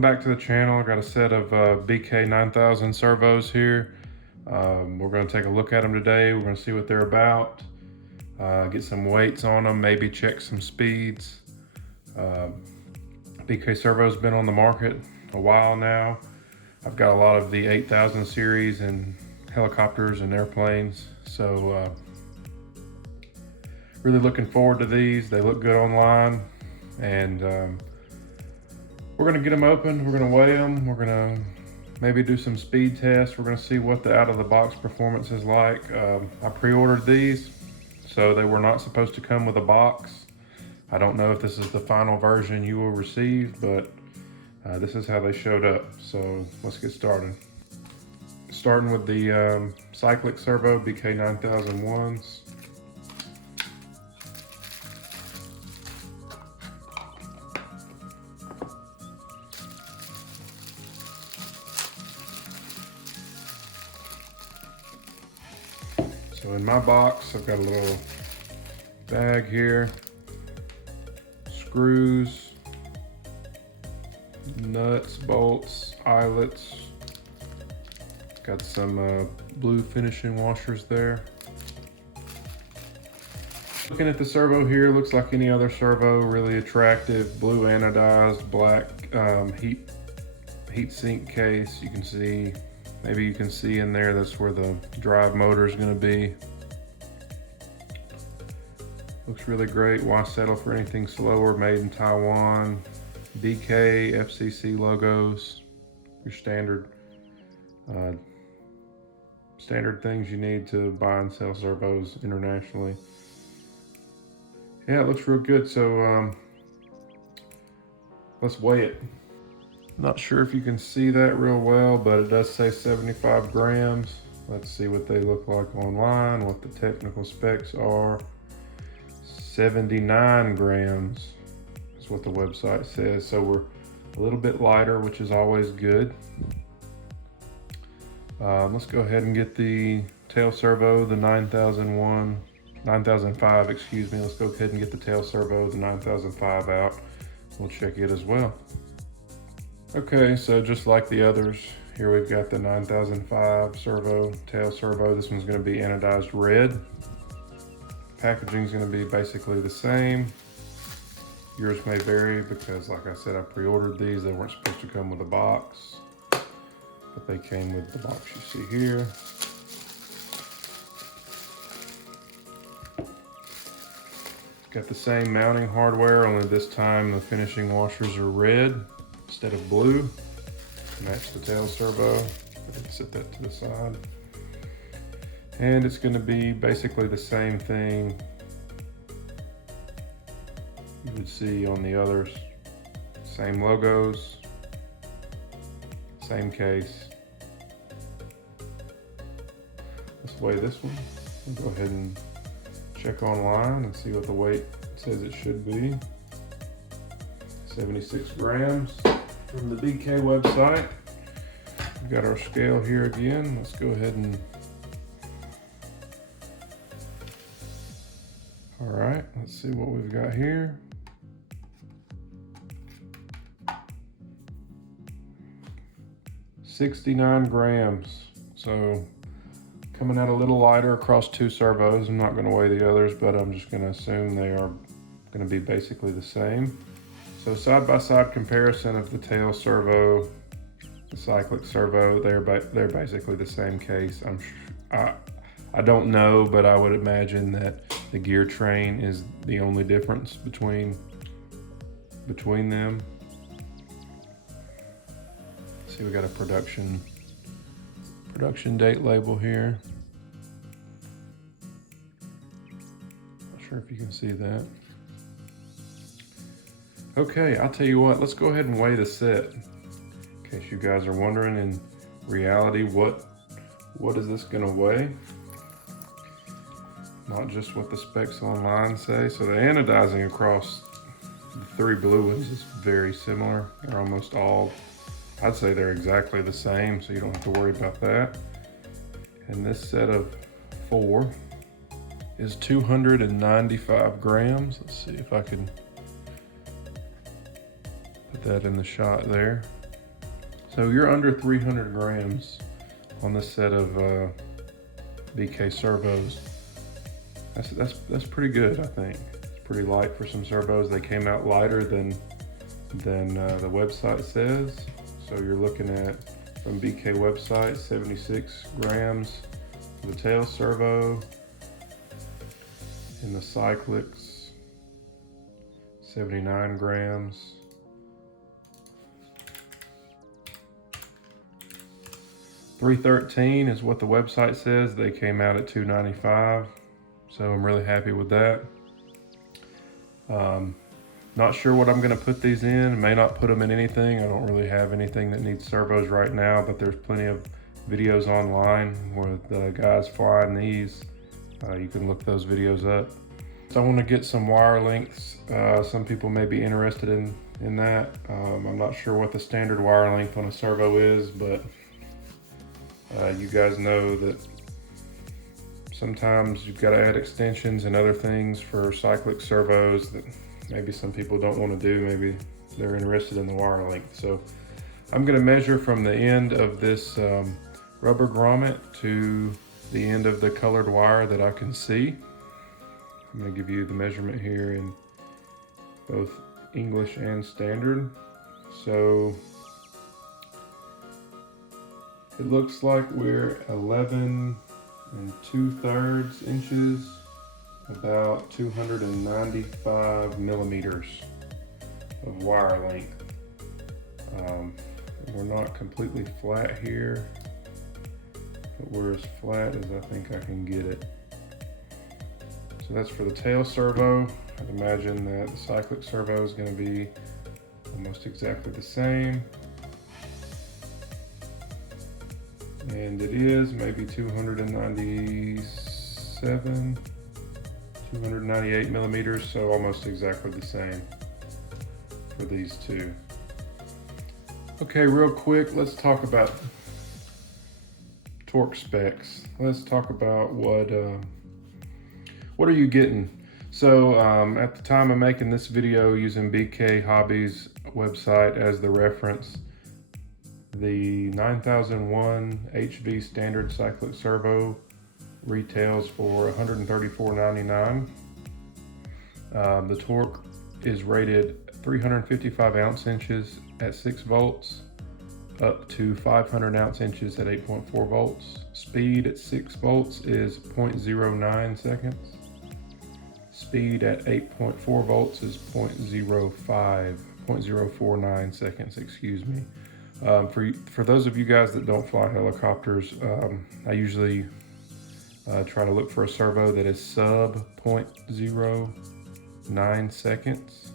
Welcome back to the channel. I got a set of BK 9000 servos here. We're going to take a look at them today. We're going to see what they're about, get some weights on them, maybe check some speeds. BK servo's been on the market a while now. I've got a lot of the 8000 series and helicopters and airplanes, so really looking forward to these. They look good online, and we're gonna get them open, we're gonna weigh them, we're gonna maybe do some speed tests, we're gonna see what the out-of-the-box performance is like. I pre-ordered these, so they were not supposed to come with a box. I don't know if this is the final version you will receive, but this is how they showed up. So let's get started. Starting with the cyclic servo BK 9001s. So in my box, I've got a little bag here, screws, nuts, bolts, eyelets. Got some blue finishing washers there. Looking at the servo here, looks like any other servo, really attractive, blue anodized, black heat sink case. You can see, maybe you can see in there, that's where the drive motor is going to be. Looks really great. Why settle for anything slower? Made in Taiwan. BK, FCC logos. Your standard things you need to buy and sell servos internationally. Yeah, it looks real good. So let's weigh it. Not sure if you can see that real well, but it does say 75 grams. Let's see what they look like online, what the technical specs are. 79 grams is what the website says. So we're a little bit lighter, which is always good. Let's go ahead and get the tail servo, the 9005, excuse me. Let's go ahead and get the tail servo, the 9005 out. We'll check it as well. Okay, so just like the others, here we've got the 9005 servo, tail servo. This one's going to be anodized red. Packaging is going to be basically the same. Yours may vary because, like I said, I pre-ordered these. They weren't supposed to come with a box, but they came with the box you see here. Got the same mounting hardware, only this time the finishing washers are red instead of blue. Match the tail servo. Set that to the side. And it's going to be basically the same thing you would see on the others. Same logos, same case. Let's weigh this one. We'll go ahead and check online and see what the weight says it should be. 76 grams from the BK website. We've got our scale here again. Let's go ahead and all right, let's see what we've got here. $69 grams. So coming out a little lighter across two servos. I'm not going to weigh the others, but I'm just going to assume they are going to be basically the same. So side-by-side comparison of the tail servo, the cyclic servo, they're basically the same case. I don't know, but I would imagine that the gear train is the only difference between them. See, we got a production date label here. Not sure if you can see that. Okay, I'll tell you what, let's go ahead and weigh the set. In case you guys are wondering, in reality, what is this gonna weigh? Not just what the specs online say. So the anodizing across the three blue ones is very similar. They're almost all, I'd say they're exactly the same, so you don't have to worry about that. And this set of 4 is 295 grams. Let's see if I can put that in the shot there. So you're under 300 grams on this set of BK servos. That's pretty good, I think. It's pretty light for some servos. They came out lighter than the website says. So you're looking at, from BK website, 76 grams for the tail servo. In the cyclics, 79 grams. $313 is what the website says. They came out at $295, so I'm really happy with that. Not sure what I'm gonna put these in. May not put them in anything. I don't really have anything that needs servos right now, but there's plenty of videos online where the guys flying these. You can look those videos up. So I want to get some wire lengths. Some people may be interested in that. I'm not sure what the standard wire length on a servo is, but you guys know that sometimes you've got to add extensions and other things for cyclic servos that maybe some people don't want to do. Maybe they're interested in the wire length. So I'm going to measure from the end of this rubber grommet to the end of the colored wire that I can see. I'm going to give you the measurement here in both English and standard. So it looks like we're 11 2/3 inches, about 295 millimeters of wire length. We're not completely flat here, but we're as flat as I think I can get it. So that's for the tail servo. I'd imagine that the cyclic servo is going to be almost exactly the same. And it is maybe 297, 298 millimeters, so almost exactly the same for these two. Okay, real quick, let's talk about torque specs. Let's talk about what are you getting? So at the time of making this video, using BK Hobby's website as the reference, the 9001 HV standard cyclic servo retails for $134.99. The torque is rated 355 ounce inches at 6 volts up to 500 ounce inches at 8.4 volts. Speed at 6 volts is 0.09 seconds. Speed at 8.4 volts is 0.49 seconds, excuse me. For those of you guys that don't fly helicopters, I usually try to look for a servo that is sub 0.09 seconds.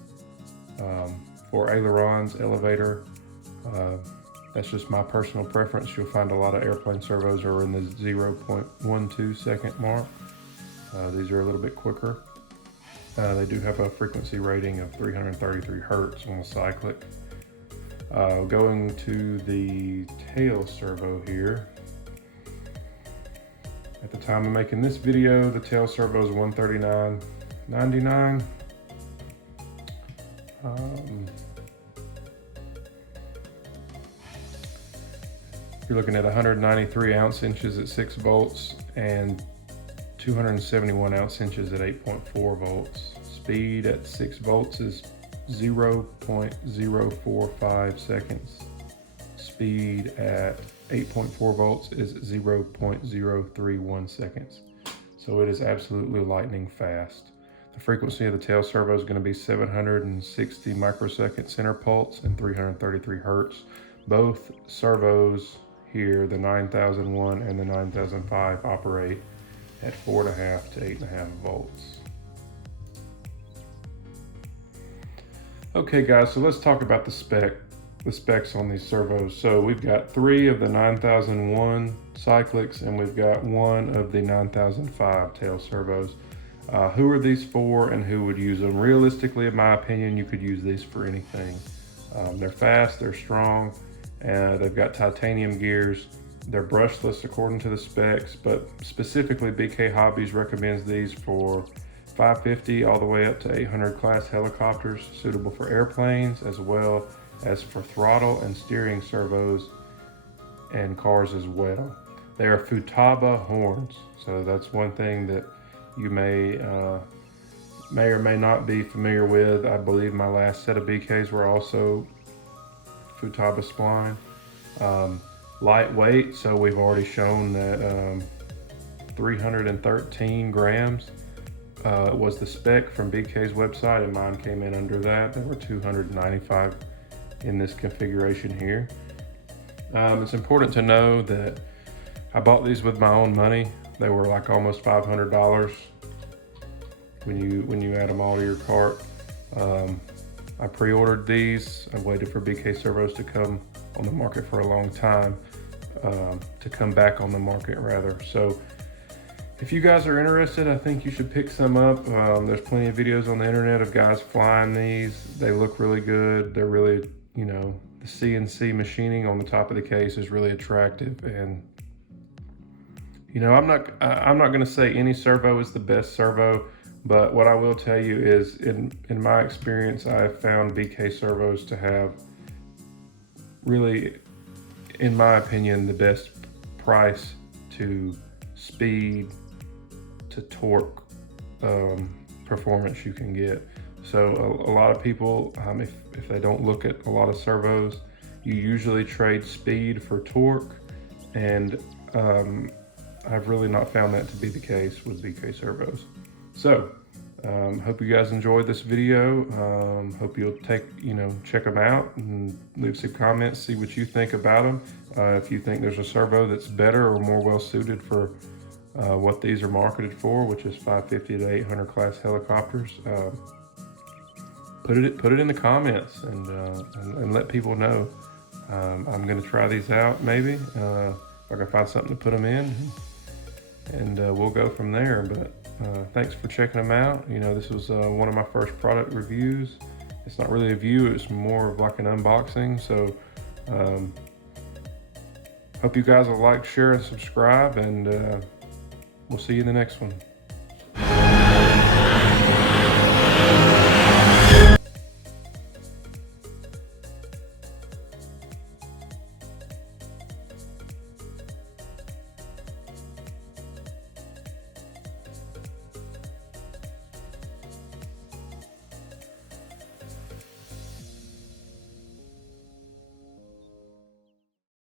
For ailerons, elevator, that's just my personal preference. You'll find a lot of airplane servos are in the 0.12 second mark. These are a little bit quicker. They do have a frequency rating of 333 hertz on the cyclic. Going to the tail servo here. At the time of making this video, the tail servo is $139.99. You're looking at 193 ounce inches at 6 volts and 271 ounce inches at 8.4 volts. Speed at 6 volts is 0.045 seconds. Speed at 8.4 volts is 0.031 seconds. So it is absolutely lightning fast. The frequency of the tail servo is going to be 760 microsecond center pulse and 333 hertz. Both servos here, the 9001 and the 9005, operate at 4.5 to 8.5 volts. Okay guys, so let's talk about the specs on these servos. So we've got 3 of the 9001 cyclics and we've got 1 of the 9005 tail servos. Who are these for and who would use them? Realistically, in my opinion, you could use these for anything. They're fast, they're strong, and they've got titanium gears. They're brushless according to the specs, but specifically BK Hobbies recommends these for 550 all the way up to 800 class helicopters, suitable for airplanes as well as for throttle and steering servos and cars as well. They are Futaba horns, so that's one thing that you may or may not be familiar with. I believe my last set of BKs were also Futaba spline. Lightweight, so we've already shown that 313 grams was the spec from BK's website, and mine came in under that. There were 295 in this configuration here. It's important to know that I bought these with my own money. They were like almost $500 when you add them all to your cart. I pre-ordered these. I waited for BK servos to come on the market for a long time, to come back on the market rather. So if you guys are interested, I think you should pick some up. There's plenty of videos on the internet of guys flying these. They look really good. They're really, you know, the CNC machining on the top of the case is really attractive. And you know, I'm not going to say any servo is the best servo, but what I will tell you is, in my experience, I have found BK servos to have really, in my opinion, the best price to speed to torque performance you can get. So a lot of people, if they don't look at a lot of servos, you usually trade speed for torque, and I've really not found that to be the case with BK servos. So hope you guys enjoyed this video. Hope you'll check them out and leave some comments, see what you think about them. If you think there's a servo that's better or more well suited for what these are marketed for, which is 550 to 800 class helicopters, put it in the comments and let people know. I'm going to try these out maybe if I can find something to put them in, and we'll go from there. But thanks for checking them out. You know, this was one of my first product reviews. It's not really a view, it's more of like an unboxing. So hope you guys will like, share, and subscribe, and we'll see you in the next one.